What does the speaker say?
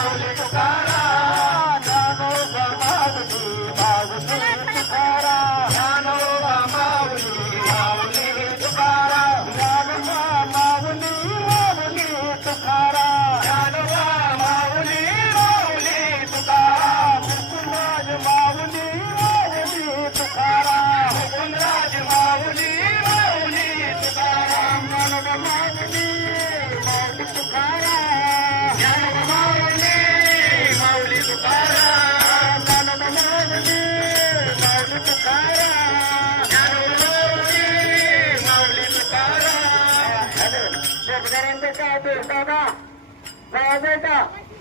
माऊली तुकाराम ज्ञानोबा माऊली माऊली तुकाराम ज्ञानोबा माऊली माऊली तुकाराम ज्ञानोबा माऊली माऊली तुकाराम ज्ञानोबा माऊली माऊली तुकाराम मुकुंदराज माऊली माऊली तुकाराम मुकुंदराज माऊली माऊली तुकाराम ज्ञानोबा माऊली माऊली तुकाराम ज्ञानोबा माऊली माऊली तुकाराम ज्ञानोबा माऊली माऊली तुकाराम ज्ञानोबा माऊली माऊली तुकाराम शेतकऱ्यांचं काय ते दादा